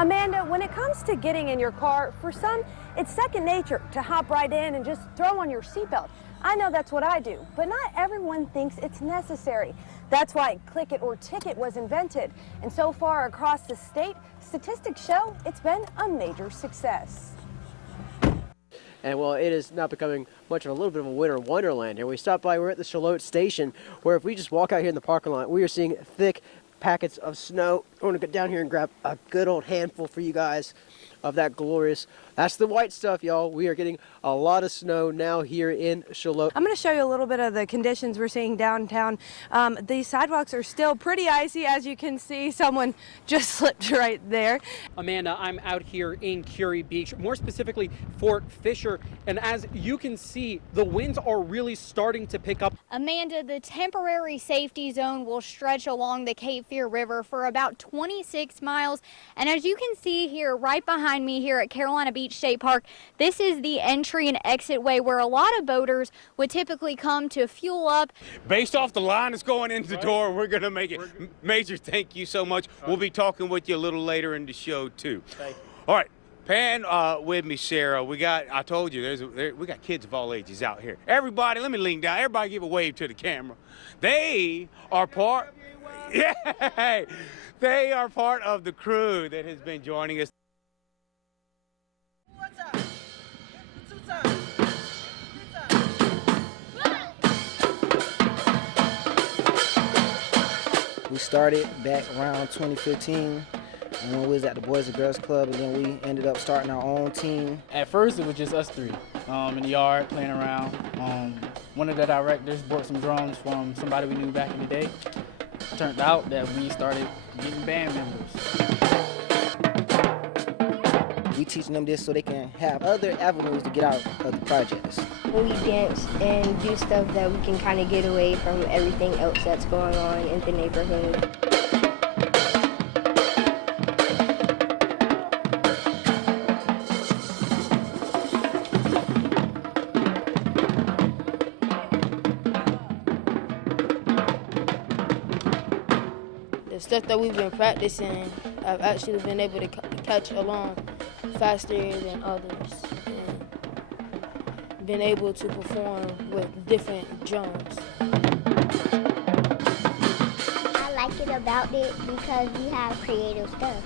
Amanda, when it comes to getting in your car, for some, it's second nature to hop right in and just throw on your seatbelt. I know that's what I do, but not everyone thinks it's necessary. That's why Click It or Ticket was invented. And so far across the state, statistics show it's been a major success. And well, it is not becoming much of a little bit of a winter wonderland here. We stopped by, we're at the Charlotte station, where if we just walk out here in the parking lot, we are seeing thick packets of snow. I want to get down here and grab a good old handful for you guys of that glorious, that's the white stuff, y'all. We are getting a lot of snow now here in Charlotte. I'm going to show you a little bit of the conditions we're seeing downtown. The sidewalks are still pretty icy, as you can see. Someone just slipped right there. Amanda, I'm out here in Curie Beach, more specifically Fort Fisher, and as you can see, the winds are really starting to pick up. Amanda, the temporary safety zone will stretch along the Cape Fear River for about 26 miles, and as you can see here right behind me here at Carolina Beach State Park, this is the entry and exit way where a lot of boaters would typically come to fuel up. Based off the line that's going into the door, we're going to make it. Major, thank you so much. We'll be talking with you a little later in the show, too. All right, pan with me, Sarah. I told you, we got kids of all ages out here. Everybody, let me lean down. Everybody give a wave to the camera. They are part, yeah, they are part of the crew that has been joining us. We started back around 2015 when we was at the Boys and Girls Club, and then we ended up starting our own team. At first it was just us three in the yard playing around. One of the directors bought some drums from somebody we knew back in the day. Turned out that we started getting band members. We teaching them this so they can have other avenues to get out of the projects. We dance and do stuff that we can kind of get away from everything else that's going on in the neighborhood. The stuff that we've been practicing, I've actually been able to catch along faster than others, and been able to perform with different drums. I like it about it because we have creative stuff.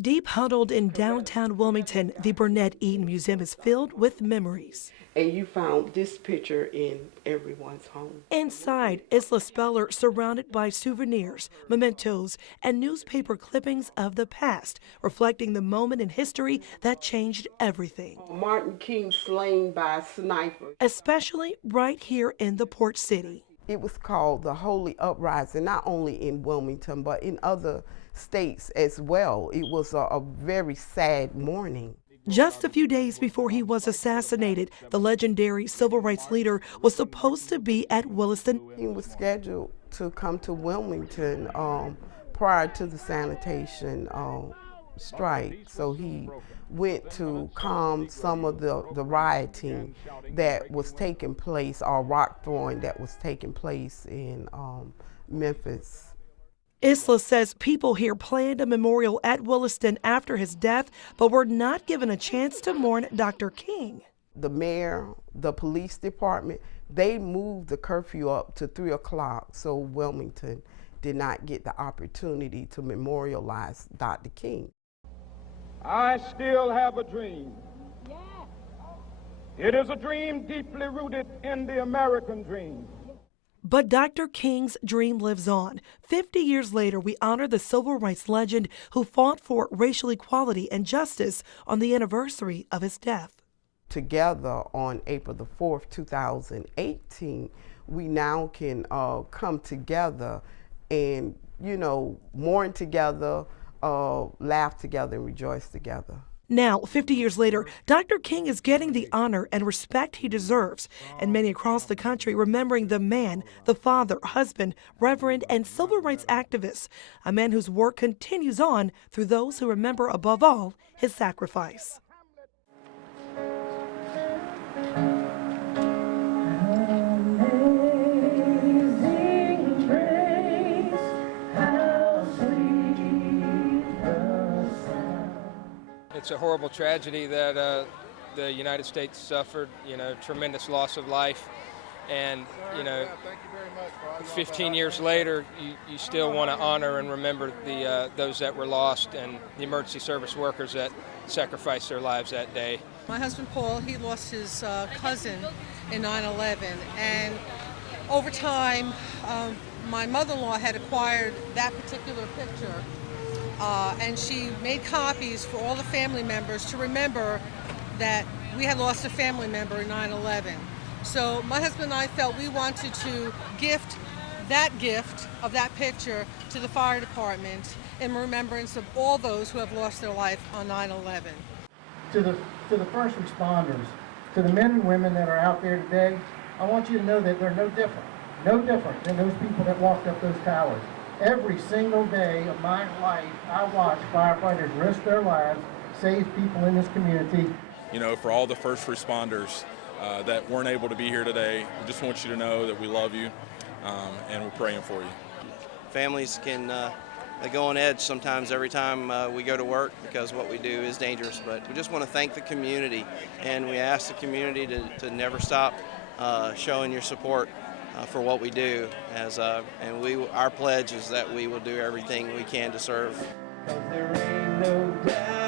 Deep huddled in downtown Wilmington, the Burnett Eaton Museum is filled with memories. And you found this picture in everyone's home. Inside, Isla Speller surrounded by souvenirs, mementos, and newspaper clippings of the past, reflecting the moment in history that changed everything. Martin King slain by a sniper. Especially right here in the port city. It was called the Holy Uprising, not only in Wilmington, but in other states as well. It was a very sad morning. Just a few days before he was assassinated, the legendary civil rights leader was supposed to be at Williston. He was scheduled to come to Wilmington prior to the sanitation strike. So he went to calm some of the rioting that was taking place, or rock throwing that was taking place in Memphis. Isla says people here planned a memorial at Williston after his death, but were not given a chance to mourn Dr. King. The mayor, the police department, they moved the curfew up to 3 o'clock, so Wilmington did not get the opportunity to memorialize Dr. King. I still have a dream. Yeah. It is a dream deeply rooted in the American dream. But Dr. King's dream lives on. 50 years later, we honor the civil rights legend who fought for racial equality and justice on the anniversary of his death. Together on April the 4th, 2018, we now can come together and, mourn together, laugh together, and rejoice together. Now, 50 years later, Dr. King is getting the honor and respect he deserves, and many across the country remembering the man, the father, husband, reverend, and civil rights activist, a man whose work continues on through those who remember above all his sacrifice. It's a horrible tragedy that the United States suffered, tremendous loss of life. And, 15 years later, you still want to honor and remember those that were lost and the emergency service workers that sacrificed their lives that day. My husband, Paul, he lost his cousin in 9/11. And over time, my mother-in-law had acquired that particular picture, and she made copies for all the family members to remember that we had lost a family member in 9/11. So my husband and I felt we wanted to gift of that picture to the fire department in remembrance of all those who have lost their life on 9/11. To the first responders, to the men and women that are out there today, I want you to know that they're no different than those people that walked up those towers. Every single day of my life, I watch firefighters risk their lives, save people in this community. For all the first responders that weren't able to be here today, we just want you to know that we love you and we're praying for you. Families can they go on edge sometimes every time we go to work because what we do is dangerous, but we just want to thank the community, and we ask the community to never stop showing your support for what we do, our pledge is that we will do everything we can to serve. There ain't no doubt.